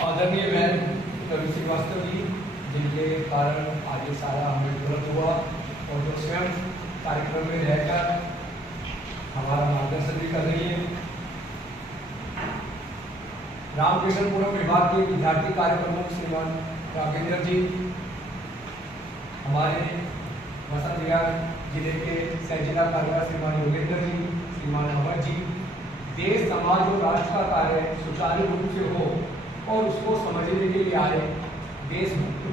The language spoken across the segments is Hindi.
आदरणीय बहन कवि श्रीवास्तव जी, जिनके कारण आज ये सारा हमें उपलब्ध हुआ और जो स्वयं कार्यक्रम में रहकर हमारा मार्गदर्शन भी कर रही है। रामकृष्णपुरम विभाग के विद्यार्थी कार्य प्रमुख श्रीमान राघवेंद्र जी, हमारे वसंत विहार जिले के सह जिला कार्यवाह श्रीमान योगेंद्र जी, श्रीमान अमर जी, देश समाज और राष्ट्र का कार्य सुचारू रूप से हो और उसको समझने के लिए आए देश बंधु।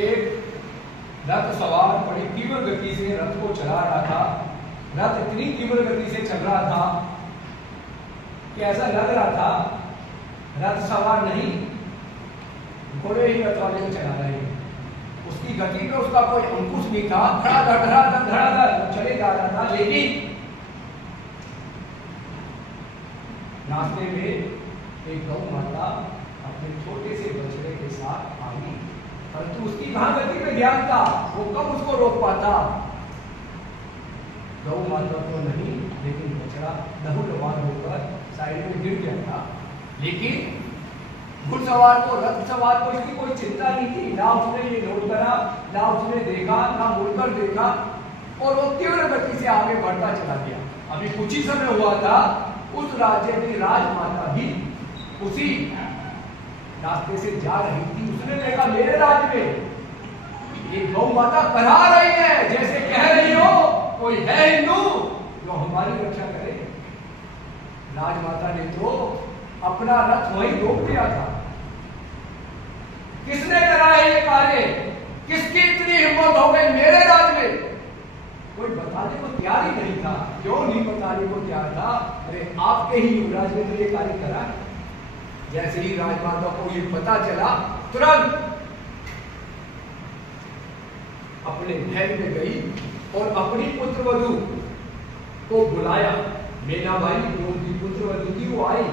एक रथ सवार बड़ी तीव्र गति से रथ को चला रहा था। रथ इतनी तीव्र गति से चल रहा था कि ऐसा लग रहा था रथ सवार नहीं, घोड़े ही रथ वाले को चला रहे हैं। उसकी गति में उसका कोई अंकुश नहीं था, धड़ाधड़ चले जा रहा था। लेकिन रास्ते में एक गौ माता अपने छोटे से बछड़े के साथ आई, परंतु उसकी कहां गति में ध्यान था, वो कब उसको रोक पाता। गौ माता तो नहीं, लेकिन बछड़ा लहूलुहान होकर साइड में गिर गया था। लेकिन घुड़सवार को, रथ सवार को इसकी कोई चिंता नहीं थी। ना उसने ये नोट करा, ना उसने देखा, ना मुड़कर देखा, और वो तीव्र गति से आगे बढ़ता चला गया। अभी कुछ ही समय हुआ था, उस राज्य की राजमाता भी उसी रास्ते से जा रही थी। उसने देखा मेरे राज्य में ये गौ माता करा रही है, जैसे कह रही हो कोई है हिंदू जो हमारी रक्षा करे। राजमाता ने तो अपना रथ वहीं रोक दिया था। किसने करा है ये कार्य? किसकी इतनी हिम्मत हो गई मेरे राज्य में? कोई बताने को तैयार ही नहीं था। क्यों नहीं बताने को तैयार था? अरे आपके ही युवराज ने तो ये कार्य करा। जैसे ही राजमाता को ये पता चला, तुरंत अपने महल में गई और अपनी पुत्रवधू को बुलाया। मीनाबाई जो उनकी पुत्रवधू थी वो आई।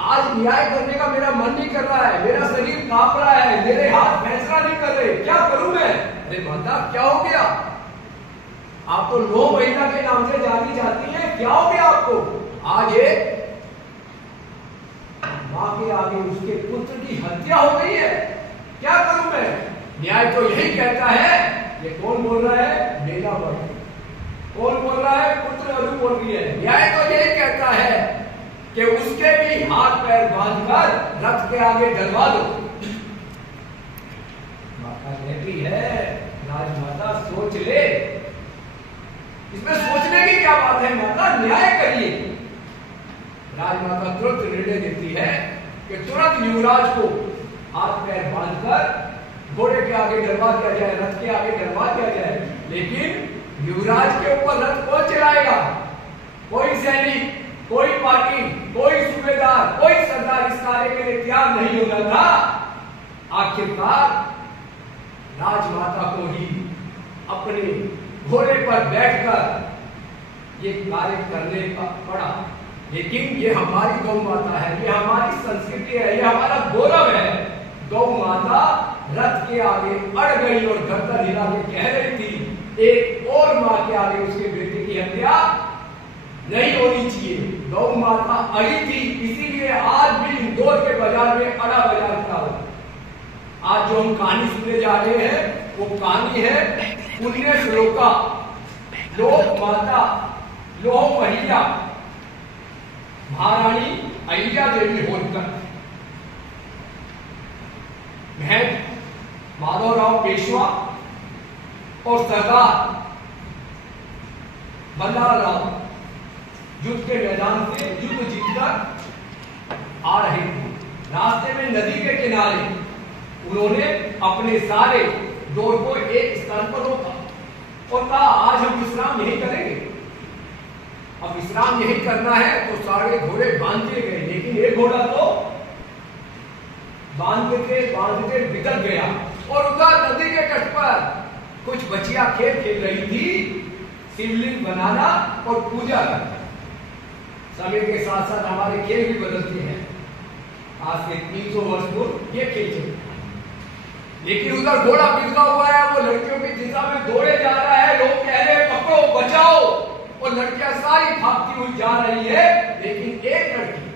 आज न्याय करने का मेरा मन नहीं कर रहा है, मेरा शरीर कांप रहा है, मेरे हाथ फैसला नहीं कर रहे, क्या करूं मैं? अरे माता क्या हो गया? आप तो 9 महीना के नाम से जानी जाती है, क्या हो गया आपको? आज एक मां के आगे उसके पुत्र की हत्या हो गई है, क्या करूं मैं? न्याय तो यही कहता है। ये कौन बोल रहा है? मीनाबाई। कौन बोल रहा है? पुत्रवधू बोल रही है। न्याय तो यही कहता है कि उसके भी हाथ पैर बांधकर रथ के आगे डलवा दो। माता कहती है, राजमाता सोच ले। इसमें सोचने की क्या बात है माता, न्याय करिए। राजमाता तुरंत निर्णय देती है कि तुरंत युवराज को हाथ पैर बांधकर घोड़े के आगे डलवा दिया जाए, रथ के आगे डलवा दिया जाए। लेकिन युवराज के ऊपर रथ कौन चलाएगा? कोई सैनिक, कोई पार्टी, कोई सूबेदार, कोई सरदार इस कार्य के लिए तैयार नहीं होना था। आखिरकार राजमाता को ही अपने घोड़े पर बैठकर ये कार्य करने का पड़ा। लेकिन ये हमारी गौ माता है, ये हमारी संस्कृति है, ये हमारा गौरव है। गौ माता रथ के आगे अड़ गई और गर्दन हिला के कह रही थी, एक और मां के आगे उसके बेटे की हत्या नहीं होनी चाहिए। गौ माता अड़ी थी, इसीलिए आज भी इंदौर के बाजार में अड़ा बाजार खड़ा हुआ। आज जो हम कहानी सुनने जा रहे हैं वो कहानी है पुण्य श्लोका, लोक माता, लोह महिला महारानी अहिल्या देवी होलकर। महंत माधवराव पेशवा और सरदार बल्लाराव युद्ध के मैदान से युद्ध जीतकर आ रहे थे। रास्ते में नदी के किनारे उन्होंने अपने सारे दौड़ को एक स्थान पर रोका और कहा, आज हम विश्राम यही करेंगे। अब विश्राम यही करना है तो सारे घोड़े बांध दिए गए। लेकिन एक घोड़ा तो बांधते बिगड़ गया और उधर नदी के तट पर कुछ बच्चियां खेल खेल रही थी, शिवलिंग बनाना और पूजा करना। समय के साथ साथ हमारे खेल भी बदलते हैं। आज से 300 वर्ष पूर्व ये खेल चलते, लेकिन उधर घोड़ा बिगड़ा हुआ है, वो लड़कियों की दिशा में दौड़े जा रहा है। लोग कह रहे हैं पकड़ो, बचाओ, और लड़कियां सारी भागती हुई जा रही है, लेकिन एक लड़की,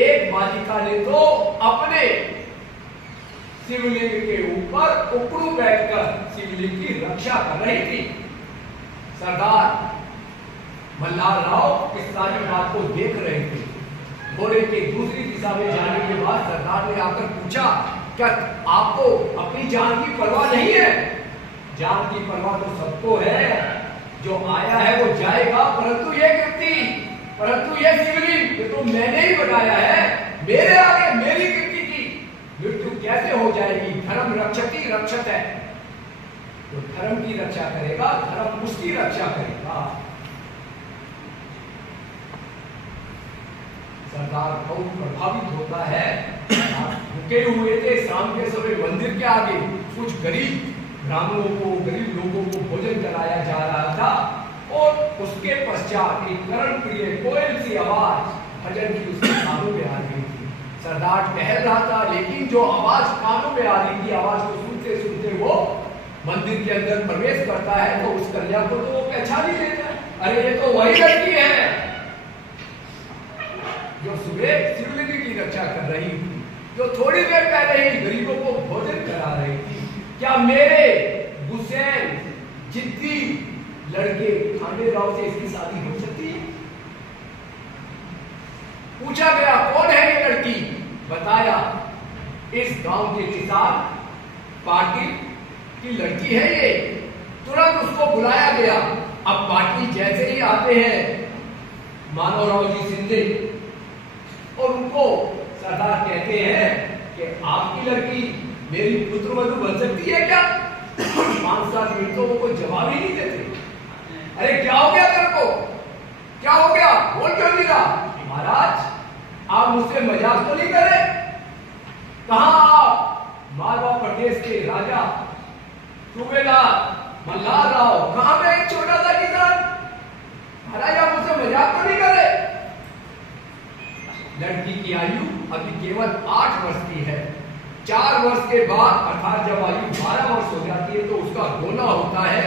एक बालिका ने तो अपने शिवलिंग के ऊपर उकड़ू बैठकर शिवलिंग की रक्षा कर रही थी। सरदार मल्हार राव इस सारी बात को देख रहे थे। घोड़े के दूसरी दिशा में जाने के बाद सरदार ने आकर पूछा, क्या आपको अपनी जान की परवाह नहीं है? जान की परवाह तो सबको है, जो आया है वो जाएगा, परंतु ये कीर्ति, परंतु ये शिवलिंग, ये तो मैंने ही बनाया है, मेरे आगे मेरी कीर्ति की मृत्यु कैसे हो जाएगी? धर्म रक्षती रक्षत है, तो धर्म की रक्षा करेगा, धर्म उसकी रक्षा करेगा। सरदार बहुत प्रभावित होता है। रुके हुए थे शाम के समय मंदिर के आगे, कुछ गरीब ब्राह्मणों को, गरीब लोगों को भोजन कराया जा रहा था, और उसके पश्चात एक कर्ण प्रिय कोयल सी आवाज भजन की उसके कानों में आ रही थी। सरदार टहल रहा था, लेकिन जो आवाज कानों में आ रही थी, आवाज को सुनते सुनते वो मंदिर के अंदर प्रवेश करता है, तो उस कन्या को तो वो पहचान ही लेता है, अरे ये तो वही लड़की है जो सुबह शिवलिंग की रक्षा कर रही थी, जो थोड़ी देर पहले ही गरीबों को भोजन करा रही थी। क्या मेरे गुस्सैल जिद्दी लड़के खांडे राव से इसकी शादी हो सकती है? पूछा गया कौन है ये लड़की? बताया इस गांव के किसान पाटिल की लड़की है ये। तुरंत उसको बुलाया गया। अब पाटिल जैसे ही आते हैं मानवराव जी सिंधे, और उनको सरदार कहते हैं कि आपकी लड़की मेरी पुत्रवधू बन सकती है क्या? 5-7 मिनटों को कोई जवाब ही नहीं देते। अरे क्या हो गया तेरे को? क्या हो गया? बोल क्यों नहीं रहा? महाराज आप मुझसे मजाक तो नहीं कर रहे? कहां आप मालवा प्रदेश के राजा सूबेदार मल्हार राव, कहां मैं एक छोटा सा किसान? महाराज आप मुझसे मजाक तो नहीं कर रहे? लड़की की आयु अभी केवल 8 वर्ष की है। 4 वर्ष के बाद अर्थात जब आयु 12 वर्ष हो जाती है तो उसका होना होता है।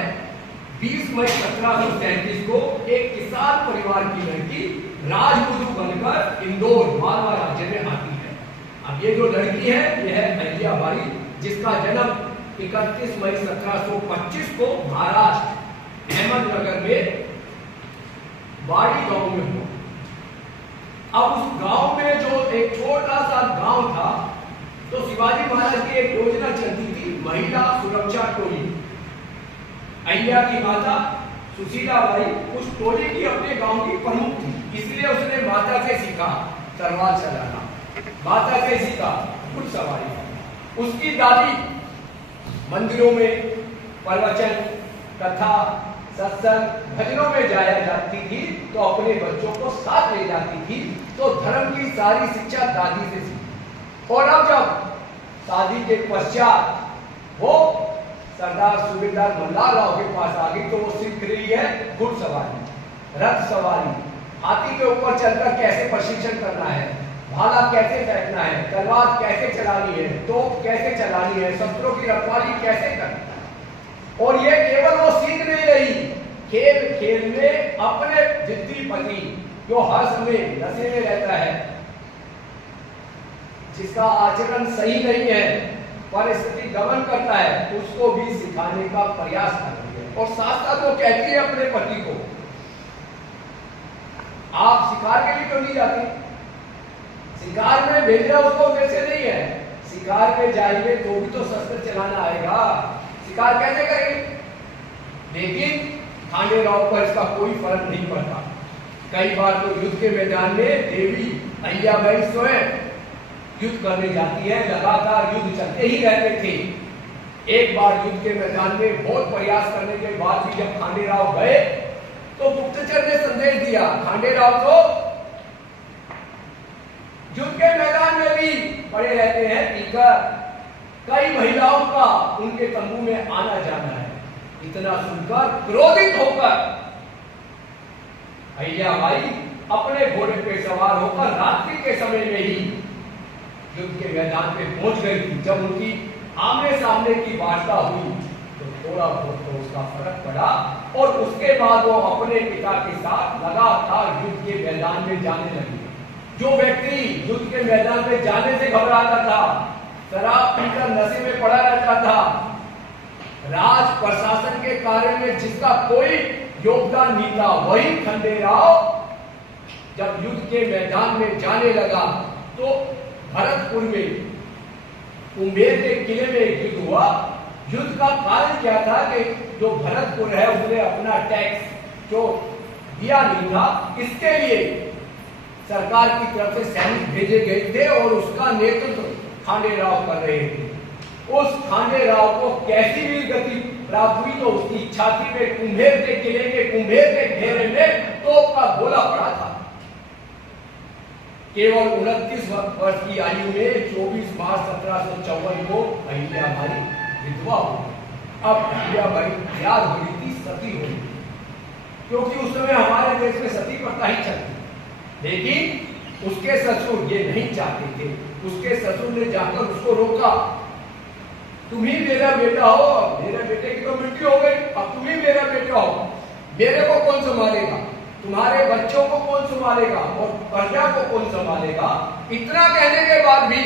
20 मई 1737 को एक किसान परिवार की लड़की राजवधू बनकर इंदौर मालवा राज्य में आती है। अब ये जो लड़की है यह है अहिल्याबाई, जिसका जन्म 31 मई 1725 को महाराष्ट्र अहमदनगर में बाड़ी गांव में हुआ। अब उस गांव में जो एक छोटा सा गांव था, तो शिवाजी महाराज की एक योजना चलती थी, महिला सुरक्षा टोली। अहिल्या की माता सुशीलाबाई उस टोली की अपने गांव की प्रमुख थी, इसलिए उसने माता से सीखा तलवार चलाना, माता से सीखा घुड़सवारी। उसकी दादी मंदिरों में प्रवचन, कथा, सत्संग, भजनों में जाया जाती थी, तो अपने बच्चों को साथ ले जाती थी, तो धर्म की सारी शिक्षा दादी से सीखी। और अब जब शादी के पश्चात वो सरदार सूबेदार मल्हार राव के पास आ गई, तो वो सीख रही है घुड़सवारी, रथ सवारी, हाथी के ऊपर चलकर कैसे प्रशिक्षण करना है, भाला कैसे फेंकना है, तलवार कैसे चलानी है, तोप कैसे चलानी है, शस्त्रों की रखवाली कैसे करनी है। और ये केवल वो सीख नहीं रही, खेल खेल में अपने जिद्दी पति जो हर समय नशे में रहता है, जिसका आचरण सही नहीं है, परिस्थिति गमन करता है, उसको भी सिखाने का प्रयास कर रही है। और साथ साथ वो कहती है अपने पति को, आप शिकार के लिए क्यों नहीं जाते? शिकार में भेजना उसको वैसे नहीं है, शिकार में जाएंगे तो भी तो शस्त्र चलाना आएगा, शिकार कैसे करेंगे? लेकिन खांडे राव पर इसका कोई फर्क नहीं पड़ता। कई बार तो युद्ध के मैदान में देवी अहिल्याबाई स्वयं युद्ध करने जाती है, लगातार युद्ध चलते ही रहते थे। एक बार युद्ध के मैदान में बहुत प्रयास करने के बाद भी जब खांडे राव गए, तो गुप्तचर ने संदेश दिया, खांडे राव तो युद्ध के मैदान में भी पड़े रहते हैं, पीकर कई महिलाओं का उनके तंबू में आना जाना है। इतना सुनकर क्रोधित होकर अहिल्याबाई अपने घोड़े पे सवार होकर रात्रि के समय में ही युद्ध के मैदान पे पहुंच गई थी। जब उनकी आमने सामने की वार्ता हुई तो थोड़ा बहुत तो उसका फर्क पड़ा, और उसके बाद वो अपने पिता के साथ लगातार युद्ध के मैदान में जाने लगी। जो व्यक्ति युद्ध के मैदान में जाने से घबराता था, शराब पीकर नशे में पड़ा रहता था, राज प्रशासन के कार्य में जिसका कोई योगदान नहीं था, वही खंडेराव जब युद्ध के मैदान में जाने लगा तो भरतपुर में कुंभेर के किले में एक युद्ध हुआ। युद्ध का कारण क्या था कि जो भरतपुर है उसने अपना टैक्स जो दिया नहीं था, इसके लिए सरकार की तरफ से सैनिक भेजे गए थे और उसका नेतृत्व खांडेराव कर रहे थे। उस खांडेराव को कैसी भी गति प्राप्त हुई तो उसकी छाती में कुंभेर के किले के कुंभेर के घेरे में तोप का गोला पड़ा था। केवल 29 वर्ष की आयु में 24 मार्च 1754 को अहिल्याबाई विधवा हुई। अब अहिल्याबाई याद हो रही थी, सती हो रही थी, क्योंकि उस समय हमारे देश में सती प्रथा ही चलती, लेकिन उसके ससुर ये नहीं चाहते थे। उसके ससुर ने जाकर उसको रोका, तुम ही मेरा बेटा हो, मेरे बेटे की तो मृत्यु हो गई, अब तुम ही मेरा बेटा हो, मेरे को कौन संभालेगा, तुम्हारे बच्चों को कौन संभालेगा और प्रजा को कौन संभालेगा। इतना कहने के बाद भी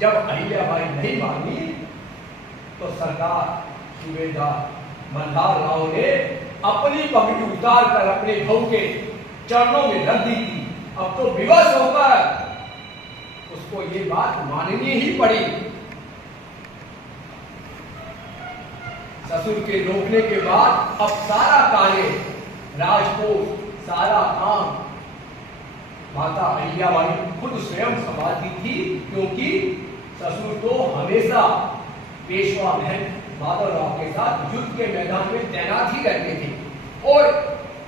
जब अहिल्याबाई नहीं मानी तो सरकार सूबेदार मल्हार राव ने अपनी पगड़ी उतार कर अपने भाऊ के चरणों में रख दी थी। अब तो विवश होकर उसको ये बात माननी ही पड़ी। ससुर के रोकने के बाद अब सारा कार्य, राजकोष, सारा काम माता अहिल्याबाई खुद स्वयं संभालती थी, क्योंकि ससुर तो हमेशा पेशवा महल माधवराव के साथ युद्ध के मैदान में तैनात ही रहते थे। और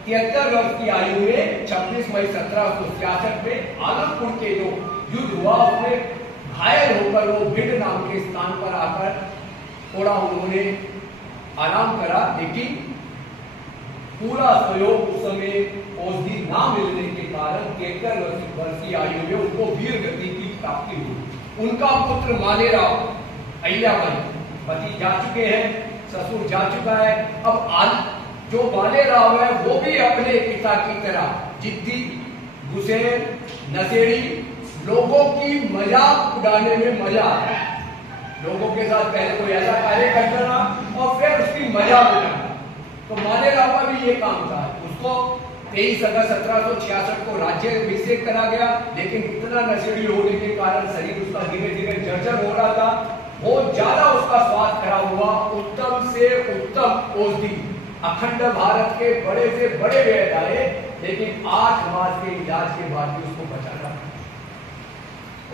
73 वर्ष की आयु में 26 मई 1766 में आनंदपुर के जो युद्ध हुआ उसमें घायल होकर वो भिंड नाम के स्थान पर आकर थोड़ा उन्होंने आराम करा, लेकिन पूरा सहयोग उस समय औषधि ना मिलने के कारण 73 वर्ष की आयु में उनको वीर गति की प्राप्ति हुई। उनका पुत्र मालेराव, अहिल्याबाई पति जा चुके हैं, ससुर जा चुका है, अब जो मालेराव है वो भी अपने पिता की तरह जिद्दी, गुस्सेल, नशेड़ी, लोगों की मजाक उड़ाने में मजा आता है। लोगों के साथ पहले कोई ऐसा कार्य कर देना और फिर उसकी मजाक उड़ाना। तो मालेराव का भी ये काम था। उसको 23 अगस्त 1766 को राज्य अभिषेक करा गया, लेकिन इतना नशेड़ी होने के कारण शरीर उसका धीरे धीरे जर्जर हो रहा था, बहुत ज्यादा उसका स्वास्थ्य खराब हुआ। उत्तम से उत्तम औषधि अखंड भारत के बड़े से बड़े वैद्य आए, लेकिन 8 मास के इलाज के बाद भी उसको बचाना।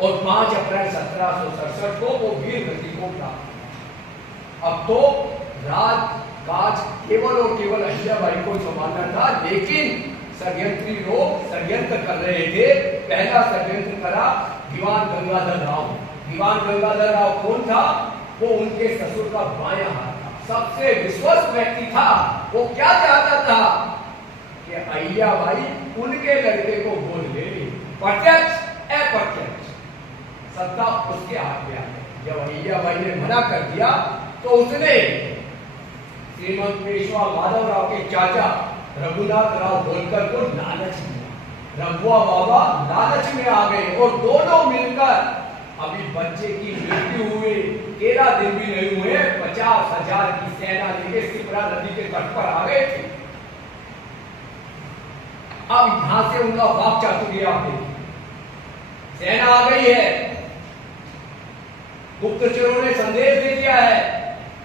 और 5 अप्रैल 1767 को वो वीर गति को प्राप्त। अब तो राजकाज केवल और केवल अहिल्याबाई को संभालना था, लेकिन षड्यंत्री लोग षड्यंत्र कर रहे थे। पहला षड्यंत्र करा दीवान गंगाधर राव। दीवान गंगाधर राव कौन था? वो उनके ससुर का बायां हाथ था, सबसे विश्वस्त व्यक्ति था। वो क्या चाहता था कि अहिल्याबाई उनके लड़के को गोद ले ले, प्रत्यक्ष अप्रत्यक्ष सत्ता उसके हाथ में आ गई। जब अहिल्याबाई ने मना कर दिया तो उसने श्रीमंत पेशवा माधवराव के चाचा रघुनाथ राव होलकर को लालच दिया। रघुआ बाबा लालच में आ गए और दोनों मिलकर अभी बच्चे की मृत्यु हुए 13 दिन भी नहीं हुए, 50,000 की सेना लेके सिपरा नदी के तट पर आ गए थे। अब यहां से उनका वाक चातुर्य आप देखिए, सेना आ गई है, गुप्तचरों ने संदेश दे दिया है,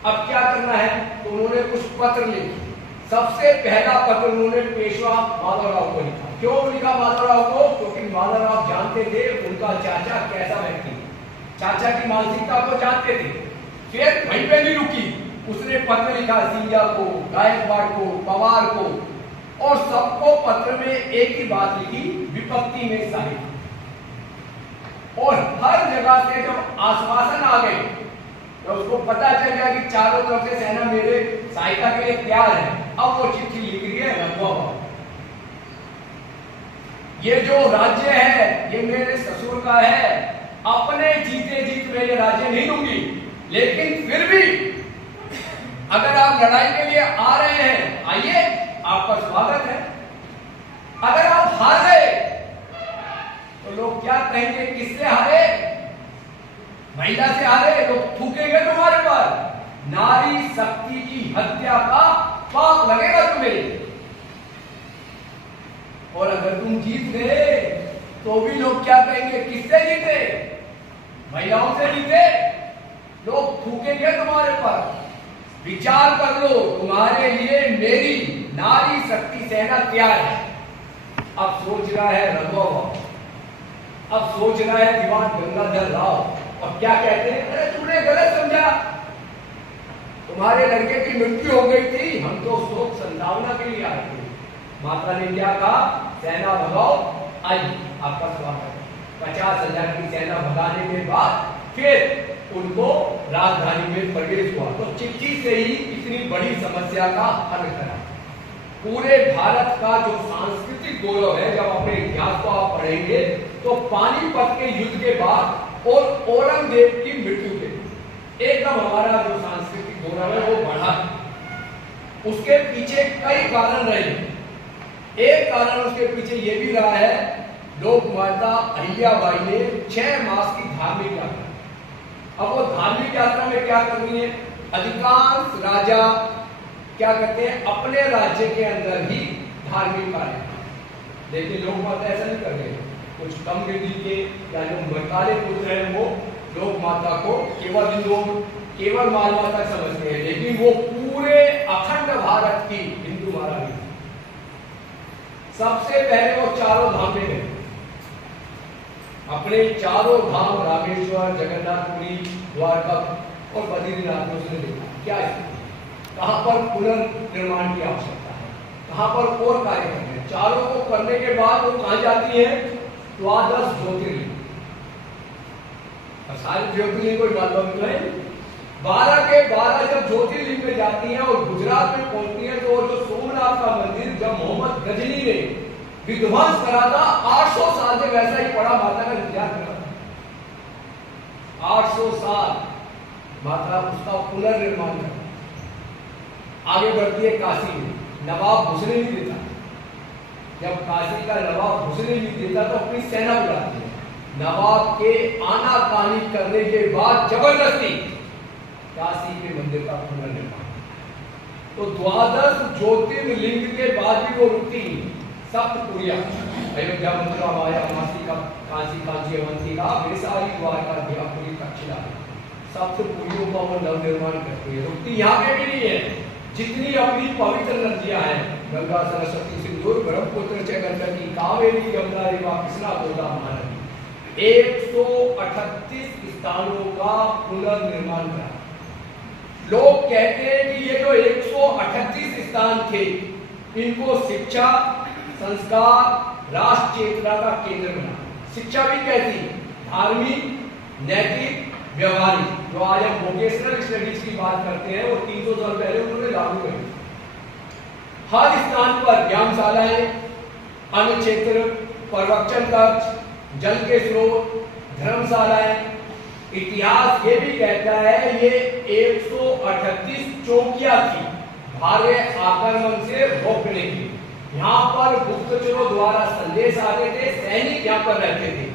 अब क्या करना है? तो उन्होंने कुछ पत्र लिखे। सबसे पहला पत्र उन्होंने पेशवा माधवराव को लिखा। क्यों लिखा माधवराव को? क्योंकि माधवराव जानते थे उनका चाचा कैसा व्यक्ति, चाचा की मानसिकता को जानते थे। फिर वहीं पे नहीं रुकी, उसने पत्र लिखा सिंधिया को, गायकवाड़ को, पवार को, और सबको पत्र में एक ही बात लिखी, विपत्ति में सहायता। और हर जगह से जब आश्वासन आ गए तो उसको पता चल गया कि चारों तरफ से सेना मेरे सहायता के लिए तैयार है। अब वो चिट्ठी लिख रही है रघुआ बाबा, ये जो राज्य है ये मेरे ससुर का है, अपने जीते जीत में ये राज्य नहीं दूंगी, लेकिन फिर भी अगर आप लड़ाई के लिए आ रहे हैं, आइए, आपका स्वागत है। अगर आप हार गए तो लोग क्या कहेंगे? किससे हारे? महिला से हारे, लोग थूकेंगे तुम्हारे पर। नारी शक्ति की हत्या का पाप लगेगा तुम्हें। और अगर तुम जीत गए तो भी लोग क्या कहेंगे? किससे जीते? महिलाओं से जीते, लोग थूकेंगे तुम्हारे पर। विचार कर लो, तुम्हारे लिए मेरी नारी शक्ति सेना तैयार है। अब सोच रहा है रघुवर, अब सोच रहा है दीवान गंगाधर राव। अब क्या कहते हैं? अरे तुमने गलत समझा, तुम्हारे लड़के की मृत्यु हो गई थी, हम तो शोक संतावना के लिए आए थे। माता ने क्या कहा? सेना भगाओ, आइए आपका स्वागत है। 50,000 की सेना भगाने के बाद फिर उनको राजधानी में प्रवेश हुआ। तो चिट्ठी से ही इतनी बड़ी समस्या का हल करा। पूरे भारत का जो सांस्कृतिक गौरव है, जब अपने इतिहास को आप पढ़ेंगे तो पानीपत के युद्ध के बाद और औरंगजेब की मृत्यु के एकदम हमारा जो सांस्कृतिक गौरव है वो बढ़ा। उसके पीछे कई कारण रहे। एक कारण उसके पीछे ये भी रहा है, लोक माता अहिल्याबाई ने 6 मास की धार्मिक यात्रा। अब वो धार्मिक यात्रा में क्या करनी है? अधिकांश राजा क्या करते हैं? अपने राज्य के अंदर ही धार्मिक कार्य। लेकिन लोक माता ऐसा नहीं कर रहे। कुछ कम गिनती के या जो मरकाले पुत्र हैं वो लोक माता को केवल माल माता समझते हैं, लेकिन वो पूरे अखंड भारत की हिंदू माता नहीं। सबसे पहले वो चारों धाम में गए। अपने चारों धाम रामेश्वर, जगन्नाथपुरी, द्वारका और बद्रीनाथ में उसने देखा क्या है, कहां पर पुनर्निर्माण की आवश्यकता है, कहां पर और कार्य करने हैं। चारों को करने के बाद वो कहां जाती है? 12 ज्योतिर्लिंग। सारे ज्योतिर्लिंग कोई बात तो है। 12 के 12 जब ज्योतिर्लिंग में जाती हैं और गुजरात में पहुंचती है तो जो सोमनाथ का मंदिर जब मोहम्मद गजनी ने विध्वंस करा था, 800 साल से वैसा ही पड़ा, माता का इंतजार करा। 800 साल माता उसका पुनर्निर्माण कर आगे बढ़ती है काशी में। नवाब घुसने नहीं देता। जब काशी का नवाब घुसने नहीं देता तो अपनी सेना बुलाती है। नवाब के आनाकानी करने के बाद जबरदस्ती काशी के मंदिर का पुनर्निर्माण। तो 12 ज्योतिर्लिंग के बाद भी वो रुकती नहीं। सप्तपुरिया, अयोध्या, मथुरा, माया, मासिका, काशी, कांची, अवंतिका, वैशाली, द्वारका, देवापुरी, तक्षशिला, सप्तपुरियों का वो नवनिर्माण करती है। रुकती यहाँ पे भी नहीं है। जितनी अपनी पवित्र नदियां हैं, गंगा, सरस्वती, सिंधु, ब्रह्मपुत्र, गंडकी, कावेरी, यमुना, रेवा, कृष्णा, गोदा, महानदी, 138 स्थानों का पुनर्निर्माण करा। लोग कहते हैं कि ये जो 138 स्थान थे, इनको शिक्षा, संस्कार, राष्ट्र चेतना का केंद्र बना। शिक्षा भी कैसी? धार्मिक, नैतिक, व्यवहारिक। जो आज हम वोकेशनल स्टडीज की बात करते हैं वो 300 साल पहले उन्होंने लागू करी। हर स्थान पर व्यायामशालाएं, अन्न क्षेत्र, प्रवचन कक्ष, जल के स्रोत, धर्मशालाएं। इतिहास ये भी कहता है ये 138 चौकियां थी भारे आक्रमण से रोकने की। यहाँ पर गुप्तचरों द्वारा संदेश आते थे, सैनिक यहाँ पर रहते थे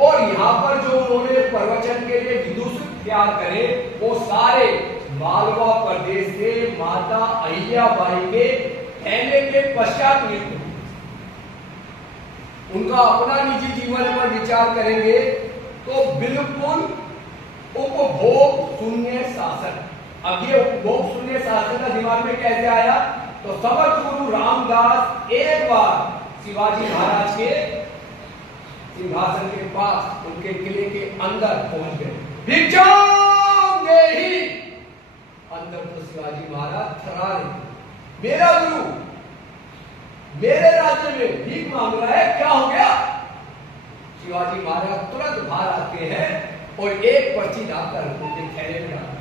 और यहाँ पर जो उन्होंने प्रवचन के लिए विदूषक तैयार करे वो सारे मालवा प्रदेश से माता अहिल्याबाई के कहने के पश्चात नियुक्त हुए। उनका अपना निजी जीवन पर विचार करेंगे तो बिल्कुल उपभोग शून्य शासन। अब ये उपभोग शून्य शासन का दिमाग में कैसे आया? तो समर्थ गुरु रामदास एक बार शिवाजी महाराज के सिंहासन के पास उनके किले के अंदर पहुंच गए। भिक्षाम देहि। अंदर तो शिवाजी महाराज थरा रहे, मेरा गुरु मेरे राज्य में भीख मांग रहा है, क्या हो गया? शिवाजी महाराज तुरंत बाहर आते हैं और एक पर्ची डालकर उनके थैले में डालते।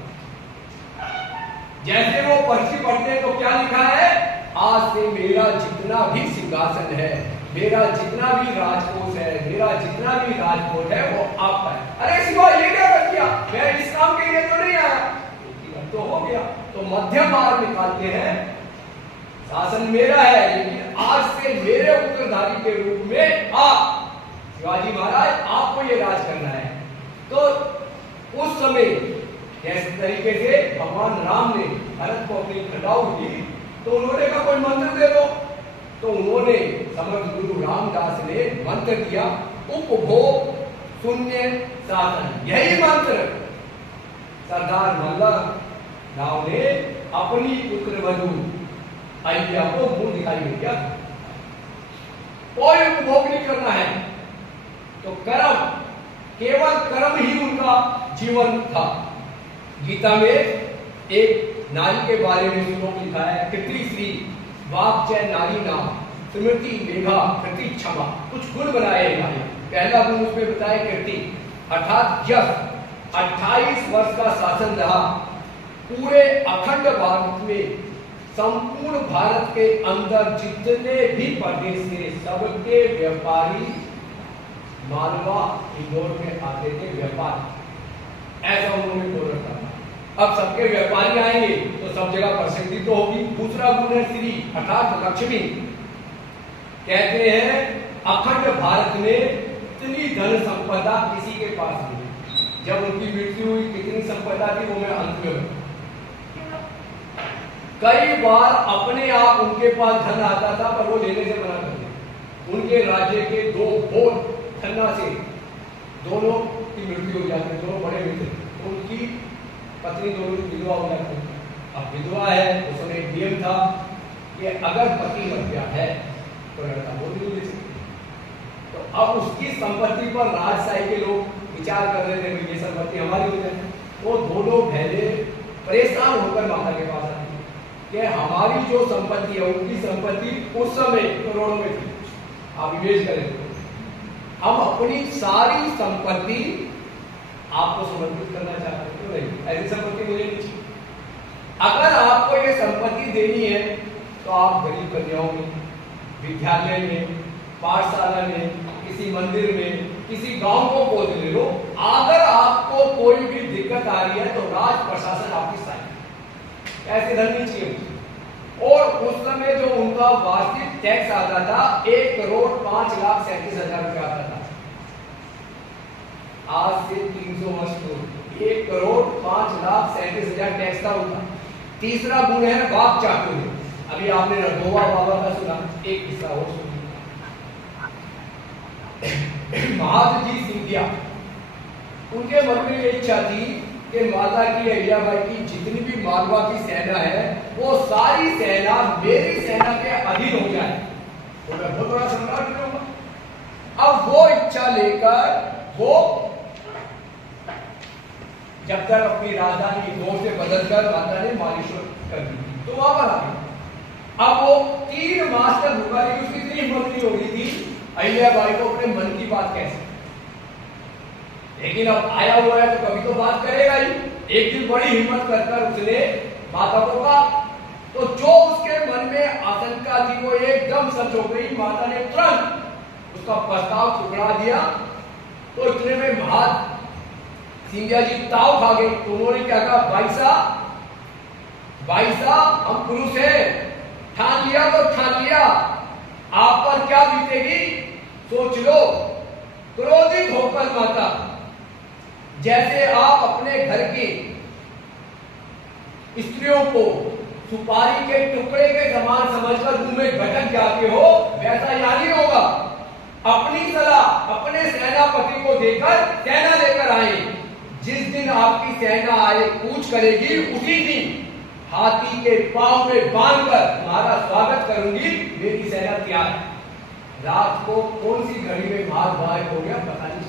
जैसे वो पर्ची पढ़ते हैं तो क्या लिखा है? आज से मेरा जितना भी सिंहासन है, मेरा जितना भी राजकोष है, मेरा जितना भी राजकोट है वो आपका है। अरे शिवा ये क्या कर दिया? मैं इस काम के लिए तो नहीं आया। तो हो गया। गया तो मध्यम मार्ग निकालते हैं, शासन मेरा है लेकिन आज से मेरे उत्तरधारी के रूप में आप शिवाजी महाराज आपको ये राज करना है। तो उस समय कैसे तरीके से भगवान राम ने भरत को अपनी खटाऊ दी तो उन्होंने कहा कोई मंत्र दे दो, तो उन्होंने समर्थ गुरु रामदास ने मंत्र दिया उपभोग शून्य शासन। यही मंत्र सरदार वल्लभ राव ने अपनी पुत्रवधू अहिल्या को मुंह दिखाई दिया, कोई उपभोग नहीं करना है। तो कर्म, केवल कर्म ही उनका जीवन था। गीता में एक नारी के बारे में श्लोक लिखा है, कृति श्री वाक्चय नारी नाम स्मृति मेघा कृति क्षमा। कुछ गुण बनाए हैं। पहला गुण उसमें बताया कृति, अर्थात यश 28 वर्ष का शासन रहा पूरे अखंड भारत में। संपूर्ण भारत के अंदर जितने भी प्रदेश थे सबके व्यापारी मालवा इंदौर में आते थे, व्यापार ऐसा उन्होंने बोल रखा। अब सबके व्यापारी आएंगे तो सब जगह प्रसिद्धि तो होगी। दूसरा गुण है श्री अर्थात लक्ष्मी। कहते हैं अखंड भारत में इतनी धन संपदा किसी के पास नहीं। जब उनकी मृत्यु हुई कितनी संपदा थी वो मैं अंत में, कई बार अपने आप उनके पास धन आता था पर वो लेने से मना करते। उनके राज्य के दो भोज खन्ना से दोनों की मृत्यु हो जाती, दोनों बड़े मित्र, उनकी पत्नी दोनों की विधवा हो जाती। अब विधवा है, उस समय एक नियम था कि अगर पति मर गया है तो लड़का वो नहीं ले सकते। तो अब उसकी संपत्ति पर राजशाही के लोग विचार कर रहे थे कि ये संपत्ति हमारी हो जाए। वो दोनों बहने परेशान होकर माता के पास आती कि हमारी जो संपत्ति है उनकी संपत्ति उस समय करोड़ों में थी। आप इमेज करें, हम अपनी सारी संपत्ति आपको समर्पित करना चाहते हैं, तो नहीं, ऐसी संपत्ति मुझे नहीं चाहिए। अगर आपको ये संपत्ति देनी है तो आप गरीब कन्याओं में, विद्यालय में, पाठशाला में, किसी मंदिर में, किसी गांव को गोद ले लो। अगर आपको कोई भी दिक्कत आ रही है तो राज प्रशासन आपकी सहायता, ऐसे धन नहीं चाहिए। और उस समय जो उनका वार्षिक टैक्स आता था 1,05,37,000 रुपया आता था। आज से 300 वर्ष पूर्व 1,05,37,000 टैक्स था उनका। तीसरा गुण है वाक चातुर्य। अभी आपने रघोबा बाबा का सुना, एक किस्सा और सुनिए। महादजी सिंधिया, उनके मन में ये इच्छा थी कि माता की अहिल्याबाई की जितनी भी मालवा की सेना है वो सारी सेना मेरी सेना के अधीन हो जाए तो मैं बहुत बड़ा सम्राट बनूंगा। अब वो इच्छा लेकर वो जब तक अपनी राजधानी इंदौर से बदलकर माता ने मालेश्वर कर दी तो वहां पर आ गई। अब वो 3 मास तक रुका, लेकिन उसकी इतनी हिम्मत नहीं हो रही थी अहिल्याबाई को अपने मन की बात कैसे। लेकिन अब आया हुआ है तो कभी तो बात करेगा ही। एक दिन बड़ी हिम्मत कर उसने माता को कहा, तो जो उसके मन में आशंका थी वो एकदम सच हो गई। माता ने तुरंत उसका प्रस्ताव ठुकरा दिया। तो इतने में महाराज सिंधिया जी ताव खा गए। तो उन्होंने क्या कहा, भाई साहब हम पुरुष हैं, ठान लिया तो ठान लिया, आप पर क्या बीतेगी सोच लो। क्रोधित होकर माता, जैसे आप अपने घर की स्त्रियों को सुपारी के टुकड़े के समान समझकर मुंह में भटक जाते हो, वैसा यहां नहीं होगा। अपनी सलाह अपने सेनापति को देकर सेना लेकर आए। जिस दिन आपकी सेना आए कूच करेगी, उसी दिन हाथी के पांव में बांधकर तुम्हारा स्वागत करूंगी। मेरी सेना तैयार है। रात को कौन सी घड़ी में मार गायब हो गया पता नहीं।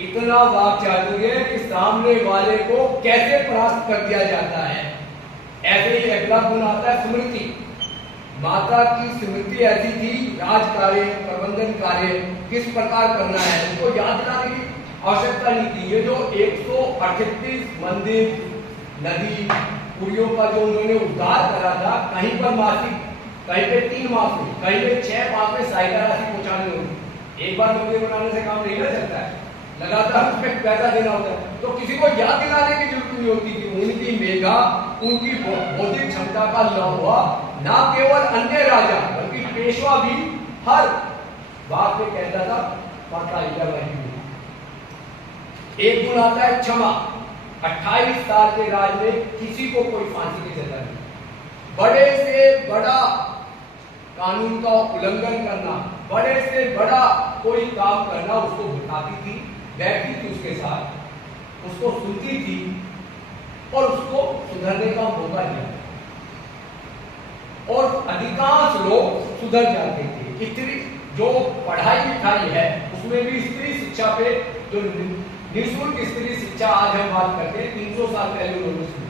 इतना वाक चातुर्य कि सामने वाले को कैसे परास्त कर दिया जाता है। ऐसे ही अगला गुण आता है स्मृति। माता की स्मृति ऐसी थी, राज कार्य प्रबंधन कार्य किस प्रकार करना है उनको याद दिलाने की आवश्यकता नहीं थी। ये जो 138 मंदिर, नदी, पुलियों का जो उन्होंने उद्धार करा था, कहीं पर मासिक, कहीं पे 3 मास में, कहीं पे 6 मास में सहायता राशि पहुंचानी होगी। एक बार मंदिर बनाने से काम नहीं ना चलता है, लगातार उसमें पैसा देना होता है। तो किसी को याद दिलाने की जरूरत नहीं होती थी। उनकी मेधा, उनकी बौद्धिक क्षमता का लौहा ना केवल अन्य राजा बल्कि पेशवा भी हर बात में कहता था माता अहिल्याबाई की। एक गुण आता है क्षमा। 28 साल के राज में किसी को कोई फांसी की सजा नहीं। बड़े से बड़ा कानून का उल्लंघन करना, बड़े से बड़ा कोई काम करना उसको बताती थी, बैठती थी उसके साथ, उसको सुनती थी और उसको सुधरने का मौका दिया। और अधिकांश लोग सुधर जाते थे। इतनी जो पढ़ाई लिखाई है उसमें भी स्त्री शिक्षा पे जो निःशुल्क स्त्री शिक्षा आज हम बात करते हैं, 300 साल पहले उन्होंने सुनी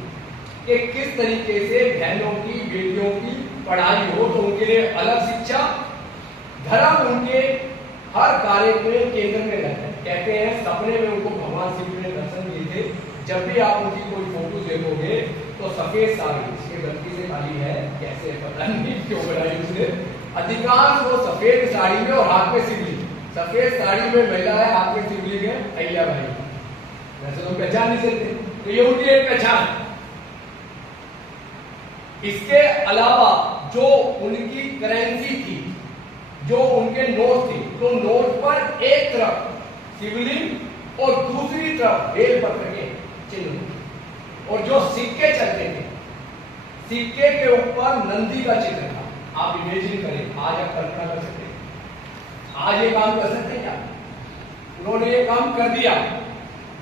कि किस तरीके से बहनों की, बेटियों की पढ़ाई हो तो उनके लिए अलग शिक्षा, धर्म उनके हर कार्य के केंद्र में रहता है। कहते हैं सपने में उनको भगवान शिव ने दर्शन दिए थे। जब भी आप उनकी कोई फोटो देखोगे तो सफेद साड़ी, इसके गलती से खाली है, कैसे पता नहीं क्यों बनाई उसने, अधिकांश वो सफेद साड़ी में और हाथ में शिवलिंग, सफेद साड़ी में महिला है, हाथ में शिवलिंग है, अहिल्याबाई। वैसे तो पहचान नहीं सकते, तो ये उनकी एक पहचान। इसके अलावा जो उनकी करेंसी थी, जो उनके नोट थे, तो नोट पर एक तरफ शिवलिंग और दूसरी तरफ बेलपत्र के चिन्ह, और जो सिक्के चलते थे, सिक्के के ऊपर नंदी का चित्र था। आप इमेजिन करें, आज आप कल्पना कर सकते हैं, आज ये काम कर सकते हैं क्या? उन्होंने ये काम कर दिया।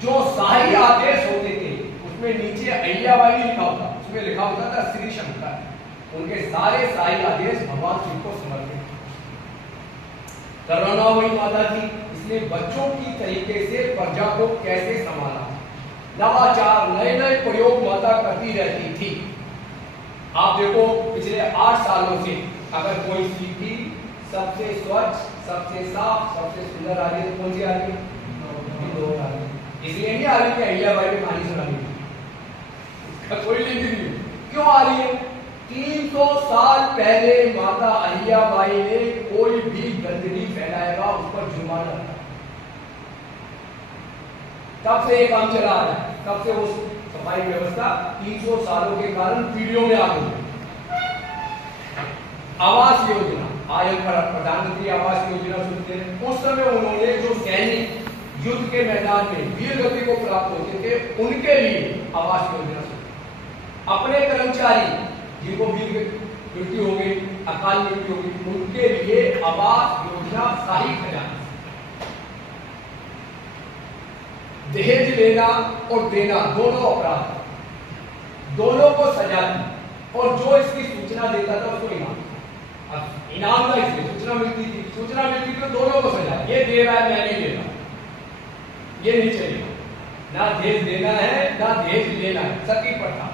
जो शाही आदेश होते थे उसमें नीचे अहिल्याबाई लिखा होता, उसमें लिखा होता था श्री शंकर। उनके सारे शाही आदेश भगवान शिव को समर्पित। करुणामयी माता थी, इसलिए बच्चों की तरीके से प्रजा को कैसे संभाला, नवाचार, नए नए प्रयोग माता करती रहती थी। आप देखो पिछले 8 सालों से अगर कोई सीधी सबसे स्वच्छ, सबसे साफ, सबसे सुंदर आ रही है तो कौन सी आ रही है? इसलिए नहीं आ रही कि अहिल्याबाई ने कहानी सुनानी, इसका कोई लिंक नहीं। क्यों आ रही है? 300 साल पहले माता अहिल्याबाई ने कोई भी गंदगी फैलाएगा उस पर जुर्माना लगा। तब से ये काम चला आ रहा है, तब से वो सफाई व्यवस्था 300 सालों के कारण पीढ़ियों में आ गई। आवास योजना, आज हम प्रधानमंत्री आवास योजना सुनते हैं। उस समय उन्होंने जो सैनिक युद्ध के मैदान में वीर गति को प्राप्त होते थे उनके लिए आवास योजना सुनते। अपने कर्मचारी जिनको वीर मृत्यु हो गई, अकाल मृत्यु हो गई, उनके लिए आवास योजना शाही खजाना। दहेज लेना और देना दोनों अपराध, दोनों को सजा दी, और जो इसकी सूचना देता था उसको इनाम। अब इनाम का इसलिए सूचना मिलती थी तो दोनों को सजा। ये दे रहा है, मैं नहीं दे रहा, ये नहीं चलेगा। ना दहेज देना है ना दहेज लेना है। सती प्रथा,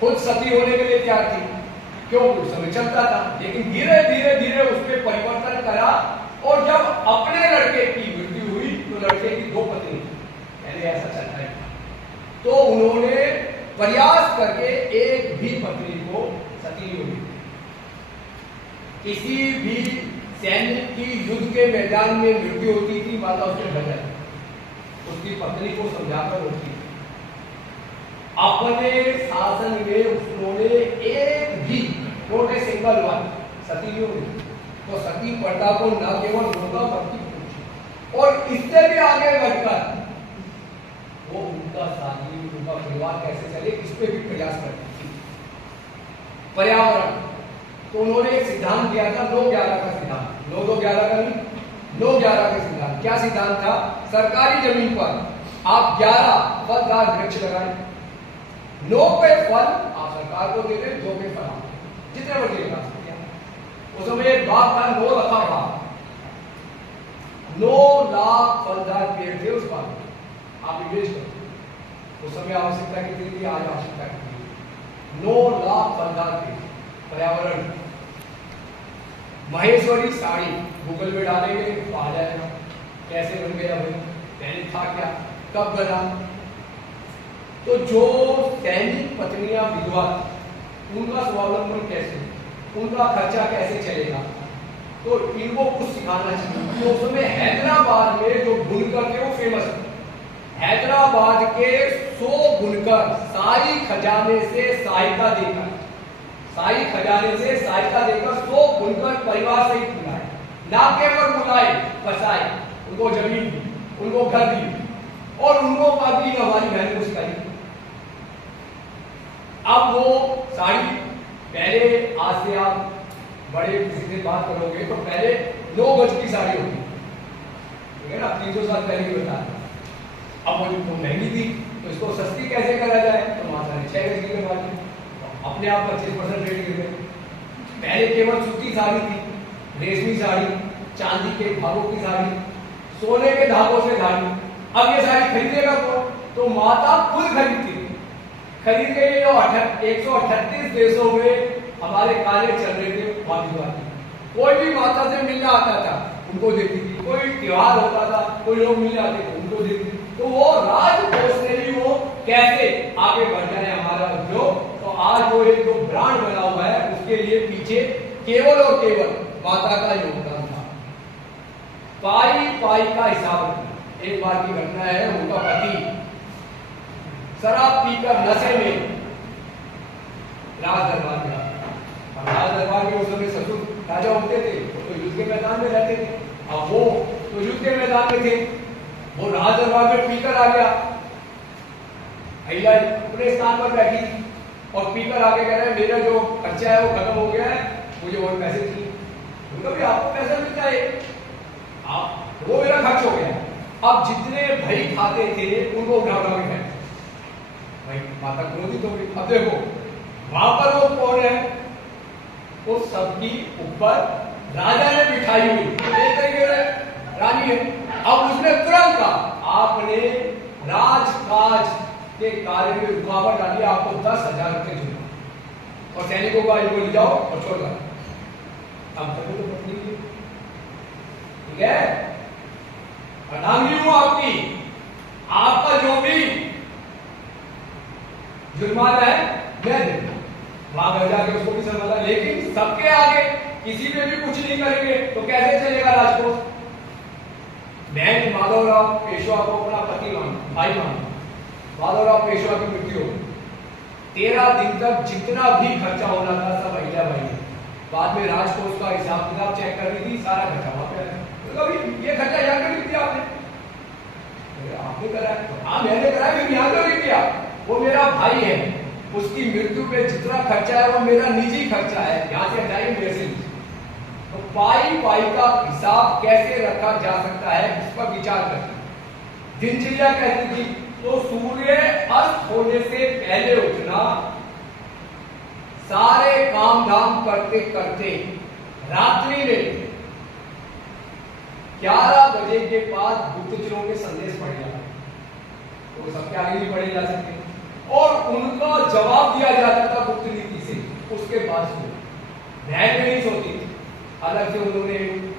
खुद सती होने के लिए तैयार थी, क्यों? उस समय चलता था, लेकिन धीरे धीरे धीरे उसमें परिवर्तन करा, और जब अपने लड़के की मृत्यु हुई तो लड़के की 2 पत्नी, पहले ऐसा चलता है, तो उन्होंने प्रयास करके एक भी पत्नी को सती नहीं हुई। किसी भी सैनिक की युद्ध के मैदान में मृत्यु होती थी, माता उसके बजाय उसकी पत्नी को समझाकर होती। अपने शासन में उन्होंने एक भी नोट ए सिंगल वन सती नहीं हुई। तो सती प्रथा को न केवल रोका बल्कि और इससे भी आगे बढ़कर वो उनका शादी, उनका परिवार कैसे चले इस पे भी प्रयास करती थी। पर्यावरण, तो उन्होंने एक सिद्धांत दिया था 9-11 का सिद्धांत। 9-2-11 का नहीं, 9-11 का सिद्धांत। क्या सिद्धांत था? सरकारी जमीन पर आप 11 फलदार वृक्ष लगाएं, 9 पे फल आप सरकार को दे दें, 2 पे फल आप जितने बड़े लगा सकते हैं। उस समय एक बाग था, 9 रखा बाग, 9 लाख फलदार पेड़ थे उस बाग में। आप इमेज करो उस समय आवश्यकता कितनी थी, आज आवश्यकता कितनी है? 9 लाख फलदार पेड़। पर्यावरण, महेश्वरी साड़ी गूगल में डालेंगे तो आ जाएगा कैसे बन गया भाई, पहले था क्या, कब बना। तो जो सैनिक पत्नियां विधवा, उनका स्वावलंबन कैसे, उनका खर्चा कैसे चलेगा, तो इनको कुछ सिखाना चाहिए। तो उस समय हैदराबाद में जो बुनकर थे वो फेमस थे, हैदराबाद के 100 बुनकर शाही खजाने से सहायता देकर 100 बुनकर परिवार सहित बुलाए, ना केवल बुलाए, फंसाए, उनको जमीन दी, उनको घर दी और उनको काफी हमारी बहन को सिखाई। अब वो साड़ी पहले, आज से आप बड़े किसी से बात करोगे तो पहले 9 गज की साड़ी होती है ना, 300 साल पहले की बता। अब वो महंगी थी तो इसको सस्ती कैसे करा जाए, तो माता ने 6 गज की करवा दी, अपने आप 25% रेट गिर गए। पहले केवल सूती साड़ी थी, रेशमी साड़ी, चांदी के धागों की साड़ी, सोने के धागों से साड़ी। अब ये साड़ी खरीदेगा कौन, तो माता खुद खरीदती, खरीद के ये 138 देशों में हमारे कार्य चल रहे थे। कोई भी माता से मिलने आता था उनको देती थी, कोई त्योहार होता था कोई लोग मिलने आते थे उनको देती थी। तो वो राजकोष से भी वो कैसे आगे बढ़ जाए हमारा उद्योग, तो आज वो एक जो ब्रांड बना हुआ है उसके लिए पीछे केवल और केवल माता का योगदान था। पाई का हिसाब। एक बार की घटना है, उनका पति शराब पीकर नशे में राज दरबार गया। राज दरबार के उस समय ससुर राजा होते थे, तो युद्ध के मैदान में रहते थे। अब वो तो युद्ध के मैदान में थे, वो राज दरबार में पीकर आ गया। अहिल्या अपने स्थान पर बैठी थी और पीकर आके कह रहे हैं मेरा जो खर्चा है वो खत्म हो गया है, मुझे और पैसे चाहिए। उनका भी आपको पैसा मिलता है, आप वो मेरा खर्च हो गया। अब जितने भाई खाते थे उनको उठा उठा के खाए। भाई माता क्रोधित हो गई। अब देखो वहां पर वो कौन है, उस सबकी ऊपर राजा ने बिठाई हुई एक तरीके से रानी है। अब उसने तुरंत कहा आपने राजकाज के कार्य में रुकावट डाली, आपको 10,000 रुपये जुर्माना और सैनिकों का इनको ले जाओ और छोड़ दो। अब तक तो पत्नी है, ठीक है, अर्धांगिनी हूं आपकी, आपका जो भी जुर्माना है मैं दूंगा। वहां घर जाके उसको भी समझा, लेकिन सबके आगे किसी पे भी कुछ नहीं करेंगे तो कैसे चलेगा राजकोष। बहन माधवराव पेशवा को अपना पति माना, भाई माना। माधवराव पेशवा की मृत्यु हो, 13 दिन तक जितना भी खर्चा होना था सब अहिल्या बाई ने। बाद में राजकोष का हिसाब किताब चेक कर ली थी, सारा खर्चा वहां पे आया। तो कभी ये खर्चा यहाँ क्यों लिख दिया आपने कराया? हाँ मैंने कराया, फिर यहाँ क्यों लिख दिया? वो मेरा भाई है, उसकी मृत्यु पे जितना खर्चा है वो मेरा निजी खर्चा है, यहाँ से हटाइए मेरे से। तो पाई का हिसाब कैसे रखा जा सकता है इस पर विचार करना। दिनचर्या कहती थी तो सूर्य अस्त होने से पहले उठना, सारे काम धाम करते करते रात्रि में 11 बजे के बाद गुप्तचरों के संदेश पढ़ जाते, तो सबके आगे भी पढ़े जा सकते और उनका जवाब दिया जाता था गुप्त नीति से। उसके बाद महल में नहीं सोती, अलग से उन्होंने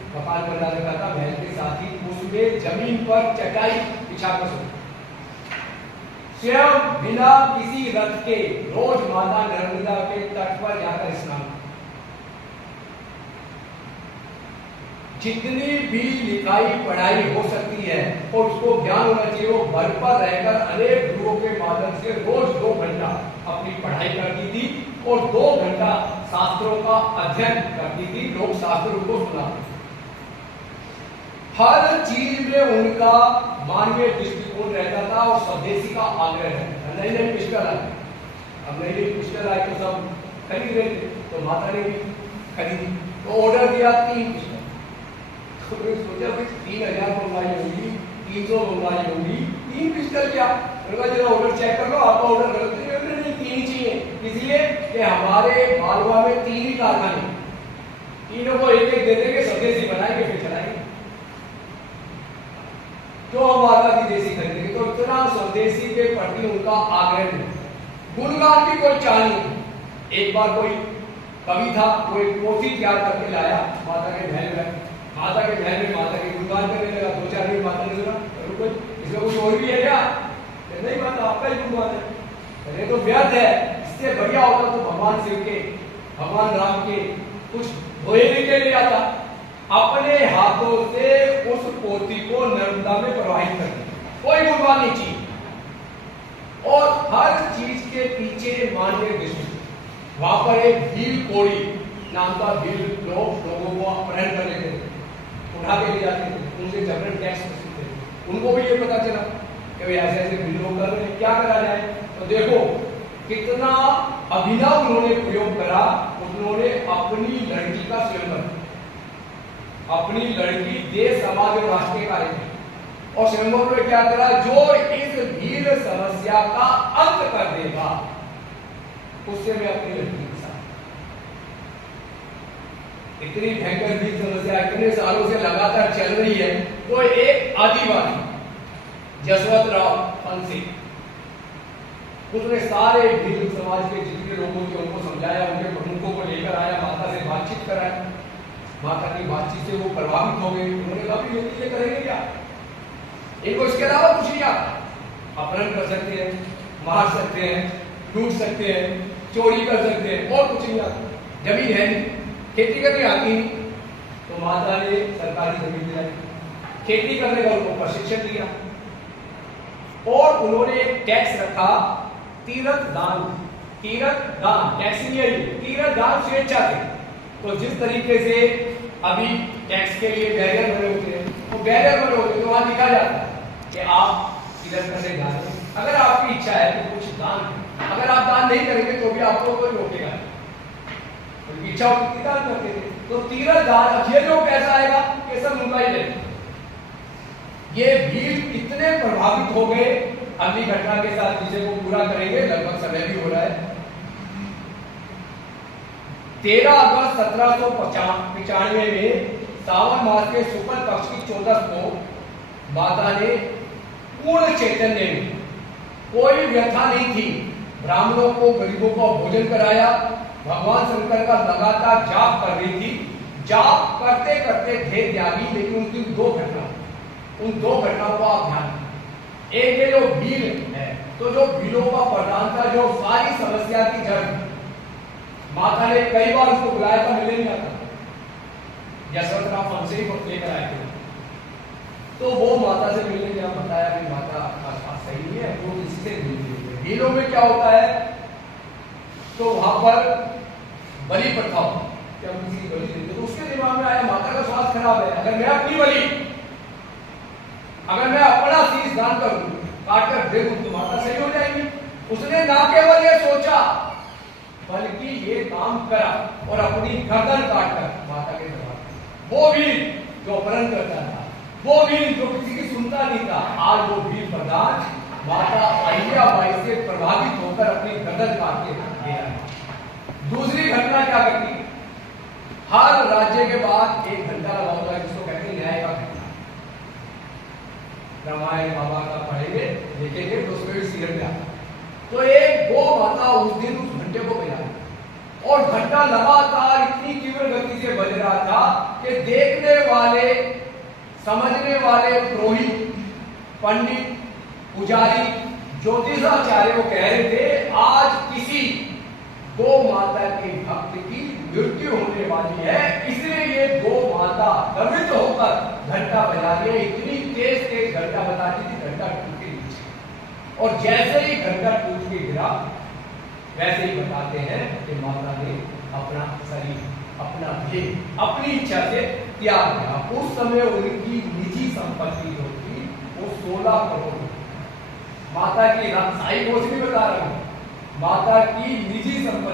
मकान बना रखा था महल के साथ ही, उसमें जमीन पर चटाई बिछा कर सोती, स्वयं बिना किसी रथ के रोज माता नर्मदा के तट पर जाकर स्नान। जितनी भी लिखाई पढ़ाई हो सकती है और उसको ज्ञान होना चाहिए, वो घर पर रहकर अनेक गुरुओं के माध्यम से रोज 2 घंटा अपनी पढ़ाई करती थी और 2 घंटा शास्त्रों का अध्ययन करती थी, लोग शास्त्र उनको सुनाते। हर चीज में उनका मानवीय दृष्टिकोण रहता था और स्वदेशी का आग्रह है। नई पिस्टल आए, अब नई पिस्टल आए तो सब खरीद रहे थे, तो माता ने भी खरीदी, तो ऑर्डर दिया 3 पिस्टल। तो सोचा 3000 मंगवाई होगी, 300 मंगवाई होगी, 3 पिस्टल क्या? जरा ऑर्डर चेक कर लो, आपका ऑर्डर गलत नहीं, 3 चाहिए, इसलिए कि हमारे मालवा में 3 ही कारखाने, तीनों को एक एक दे देंगे, स्वदेशी बनाएंगे फिर चलाएंगे, जो हमारा भी देसी खरीदेंगे। तो इतना स्वदेशी के प्रति उनका आग्रह नहीं, गुणगान की कोई चाह नहीं। एक बार कोई कवि था, वो एक पोथी तैयार करके लाया माता के महल में, माता के महल में माता के गुणगान करने लगा। 2-4 दिन माता ने सुना, इसमें कुछ और भी है क्या? नहीं माता आपका ही गुणगान है। अरे तो व्यर्थ है, इससे बढ़िया होता तो भगवान शिव के, भगवान राम के कुछ धोए के लिए आता, अपने हाथों से उस पोथी को नर्मदा में प्रवाहित कर दिया। कोई गुणगान नहीं चाहिए। और हर चीज के पीछे मानवीय दृष्टि, वहां पर एक भील कोड़ी नाम का भील लोगों को अपहरण कर लेते थे, उठा के ले जाते थे, उनसे जबरन टैक्स वसूलते थे। उनको भी ये पता चला कि ऐसे ऐसे भील लोग कर रहे हैं, क्या करा जाए। तो देखो कितना अभिनव उन्होंने प्रयोग करा। उन्होंने अपनी लड़की का स्वयंवर, अपनी लड़की देश समाज और राष्ट्र के कार्य में, और स्वयंवर में क्या करा, जो इस भील समस्या का अंत कर देगा उससे मैं अपनी लड़की के साथ। इतनी भयंकर भील समस्या इतने सालों से लगातार चल रही है। तो एक आदिवासी जसवंत राव फंसे, उसने सारे भील समाज के जितने लोगों थे उनको समझाया, उनके प्रमुखों को लेकर आया, माता से बातचीत कराया। माता की बातचीत से वो प्रभावित हो गए। उन्होंने कहा भी ये करेंगे क्या, इनको इसके अलावा कुछ नहीं आता। अपहरण कर सकते हैं, मार सकते हैं, लूट सकते हैं, चोरी कर सकते हैं, और कुछ नहीं आता। जमीन है नहीं, खेती करनी आती नहीं, तो माता ने सरकारी जमीन दिलाई, खेती करने का उनको प्रशिक्षण दिया। और उन्होंने एक टैक्स रखा, तीर्थ दान। तीर्थ दान टैक्स नहीं है, तीर्थ दान स्वेच्छा से। तो जिस तरीके से अभी टैक्स के लिए बैरियर बने होते हैं, वो बैरियर बने होते हैं, तो वहां लिखा जाता है कि आप इधर करने जा रहे हैं, अगर आपकी इच्छा है तो कुछ दान करें, अगर आप दान नहीं करेंगे तो भी आपको कोई रोकेगा। उनकी इच्छा होती दान करते थे। तो तीर्थ दान, ये जो पैसा आएगा ये सब उनका ही लेगा। ये भील कितने प्रभावित हो गए, अगली घटना के साथ चीजें को पूरा करेंगे, लगभग समय भी हो रहा है। 13 अगस्त 1795 में सावन मास के शुक्ल पक्ष की 14 को माता ने पूर्ण चैतन्य में, कोई व्यथा नहीं थी, ब्राह्मणों को गरीबों को भोजन कराया। भगवान शंकर का लगातार जाप कर रही थी। जाप करते करते थे त्यागी, लेकिन उनकी उन दो घटनाओं को आप ध्यान दें। एक ये जो भील है, तो जो भीलों का प्रधान था, जो सारी समस्या की जड़, माता ने कई बार उसको बुलाया था, मिलने नहीं आता, जसवंत राव फंसे ही लेकर आए थे। तो वो माता से मिलने गया, बताया कि माता आपका सही नहीं है, वो इससे मिलने। भीलों में क्या होता है, तो वहां पर बलि प्रथा, क्या किसी बलि देते, तो उसके दिमाग में आया माता का स्वास्थ्य खराब है, अगर मैं अपनी बलि, अगर मैं अपना शीश दान कर दूं, काट कर दे दूं, तो माता सही हो जाएगी। उसने ना केवल ये सोचा बल्कि ये काम करा और अपनी गर्दन काटकर माता के दरबार। वो भी जो अपहरण करता था, वो भी जो किसी की सुनता नहीं था, आज वो भी प्रधान माता अहिल्याबाई से प्रभावित होकर अपनी गर्दन काट के गया। दूसरी घटना क्या करती, हर राज्य के बाद एक घंटा लगा होता है, जिसको कहते हैं न्याय का घंटा। रामायण बाबा का पढ़ेंगे, देखेंगे तो उसमें भी सीरियल में आता। तो एक गो माता उस दिन उस घंटे को बजाई, और घंटा लगातार इतनी तीव्र गति से बज रहा था कि देखने वाले, समझने वाले पुरोहित, पंडित, पुजारी, ज्योतिषाचार्य को कह रहे थे आज किसी गो माता के भक्त की मृत्यु होने वाली है, इसलिए ये गो माता भ्रमित होकर घंटा बजा रही है। इतनी तेज तेज घंटा बजाती थी, घंटा टूट के नीचे, और जैसे ही घंटा टूट के गिरा, वैसे ही बताते हैं कि माता ने अपना शरीर, अपना देह अपनी इच्छा से त्याग किया। उस समय उनकी निजी संपत्ति जो थी वो 16 करोड़, माता की राजशाही कोष भी बता रहा हूं, माता की निजी संपत्ति